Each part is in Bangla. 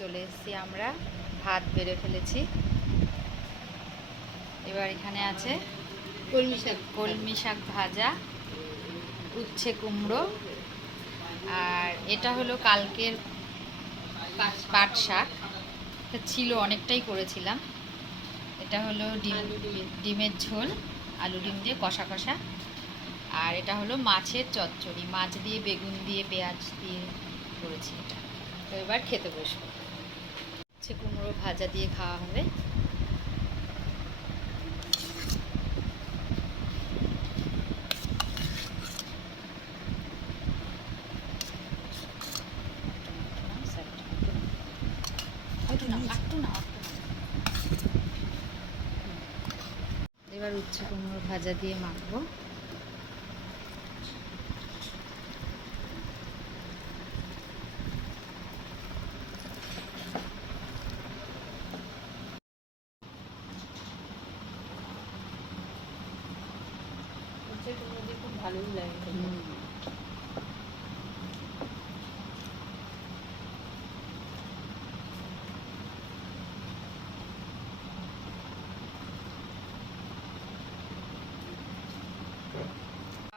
চলে এসেছি আমরা, ভাত বেড়ে ফেলেছি। এবার এখানে আছে কলমি শাক ভাজা, উচ্ছে কুমড়ো, আর এটা হলো কালকের পাট শাক, এটা ছিল অনেকটাই করেছিলাম। এটা হলো ডিমের ঝোল, আলু ডিম দিয়ে কষা কষা। আর এটা হলো মাছের চচ্চড়ি, মাছ দিয়ে বেগুন দিয়ে পেঁয়াজ দিয়ে করেছি এটা। তো এবার খেতে বসবো। উচ্ছে কুমড়ো ভাজা দিয়ে খাওয়া হবে। এবার উচ্ছে কুমড়ো ভাজা দিয়ে মাখবো। খুব ভালোই লাগে।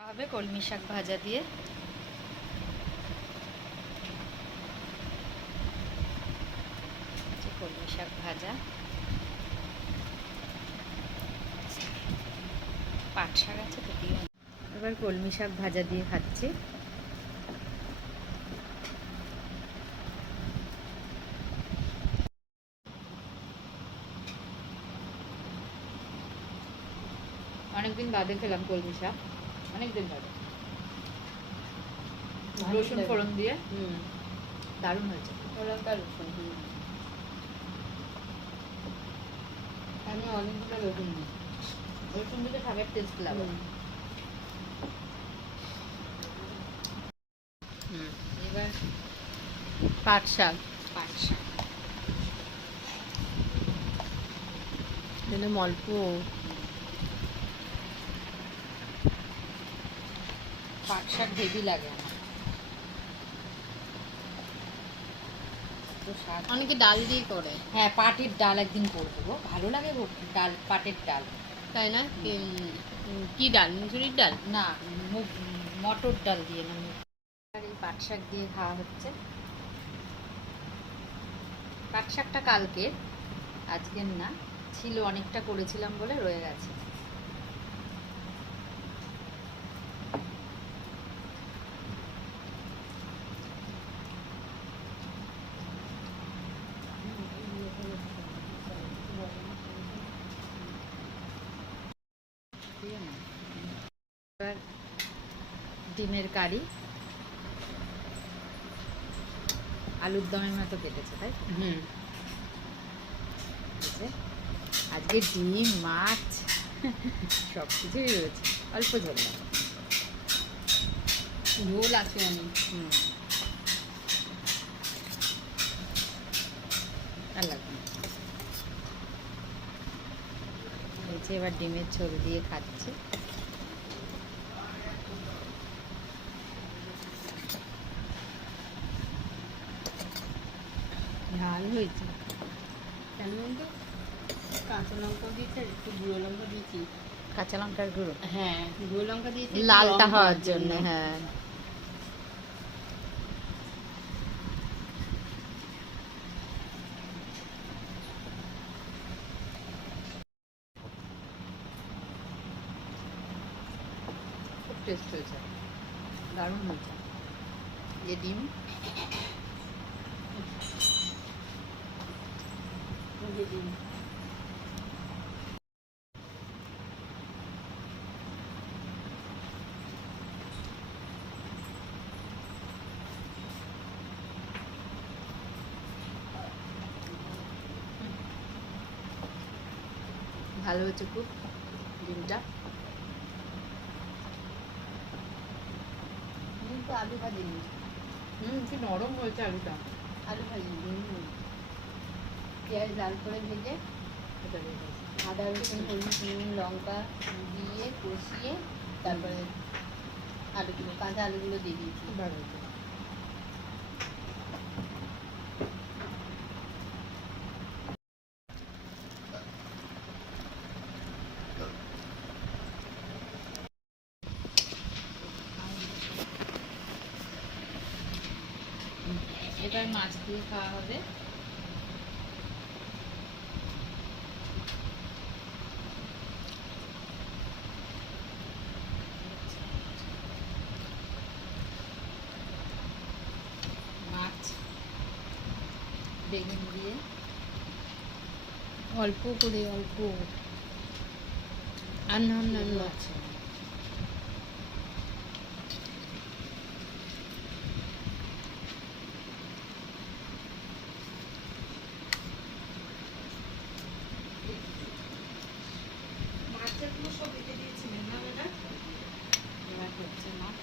হবে কলমি শাক ভাজা দিয়ে। কলমি শাক ভাজা, পাট শাক আছে তো দিও। এবার কলমি শাক ভাজা দিয়ে খাচ্ছি। অনেকদিন বাদে খেলাম কলমি শাক, অনেকদিন বাদে, রসুন ফোড়ন দিয়ে। দারুণ হয়েছে। আমি অনেকগুলো রসুন দিই, রসুন দিলে শাকের টেস্ট লাগে। এবার পাট শাক অল্প পাট শাক হেভি লাগে আমার। অনেকে ডাল দিয়ে করে। হ্যাঁ, পাটের ডাল একদিন করবো গো, ভালো লাগে গো ডাল, পাটের ডাল। তাই না? কি ডাল? মুসুরির ডাল না, মটর ডাল দিয়ে না। আর এই পাট শাক দিয়ে খাওয়া হচ্ছে। পাট শাকটা কালকে, আজকের না, ছিল অনেকটা করেছিলাম বলে রয়ে গেছে। ডিমের কারি, আলুর দমের মতো কেটেছে, তাই? আজকে ডিম মাছ সব কিছুই রয়েছে, অল্প ঝোল ঝোল আছে অনেক। আর লাগবে না। এবার ডিমের ঝোল দিয়ে খাচ্ছি। ঝাল হয়েছে কেন বলতো? কাঁচা লঙ্কা দিয়েছে আর একটু গুঁড়ো লঙ্কা দিয়েছি। কাঁচা লঙ্কার গুঁড়ো? হ্যাঁ, গুঁড়ো লঙ্কা দিয়েছি লালটা হওয়ার জন্য। হ্যাঁ, খুব টেস্ট হয়েছে, দারুণ হয়েছে। ये ডিম ভালো হয়েছে খুব ডিমটা। কিন্তু আলু ভাজি কি নরম হয়েছে আলুটা। আলু ভাজি পেঁয়াজ লাল করে ভেজে আদা রসুন হলুদ নুন লঙ্কা দিয়ে কষিয়ে তারপরে আলুগুলো, কাঁচা আলুগুলো দিয়ে দিয়েছি। এবার মাছ দিয়ে খাওয়া হবে। মাছ বেগুন দিয়ে অল্প করে, অল্প। আর না না না, আছে। এবার হচ্ছে মাছ।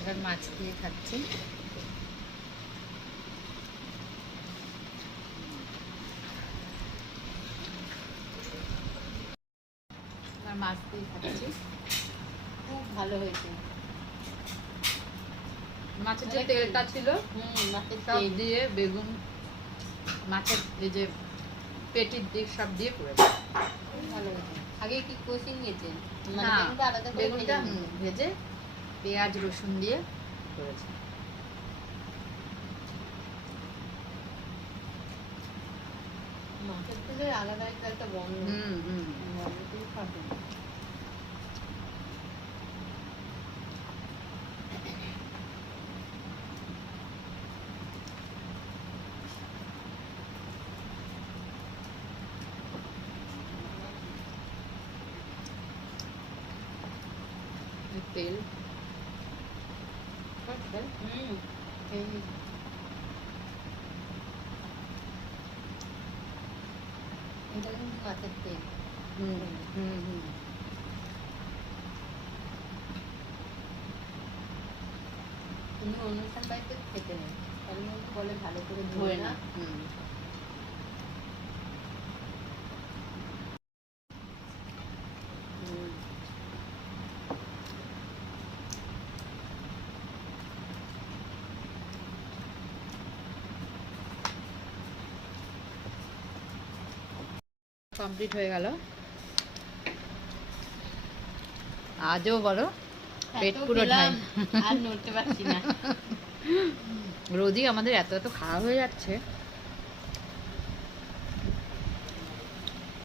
এবার মাছ দিয়ে খাচ্ছি। এবার মাছ দিয়ে খাচ্ছি। খুব ভালো হয়েছে। মাছের যে তেলটা ছিল মাছের সব তেল। দিয়ে বেগুন, মাছের এই যে পেটির দিক সব দিয়ে করেছে। খুব ভালো হয়েছে। আগে কি কষি নিয়েছেন? মানে না, বেগুনটা আলাদা করে বেগুনটা ভেজে নিয়েছেন? ভেজে পেঁয়াজ রসুন দিয়ে করেছে। মাছের তেলের আলাদা একটা গন্ধ। গন্ধতেই খাবে। তেল খেয়ে নিন। এটা কিন্তু মাছের তেল। তুমি অনুষ্ঠান বাড়িতে খেতে নেই, তার মধ্যে বলে ভালো করে ধোয় না। কমপ্লিট হয়ে গেল। আজও বলো পেট এত পুরো ঢাই। খেলাম, আর নড়তে পারছি না। রোজই আমাদের এত এত খাওয়া হয়ে যাচ্ছে।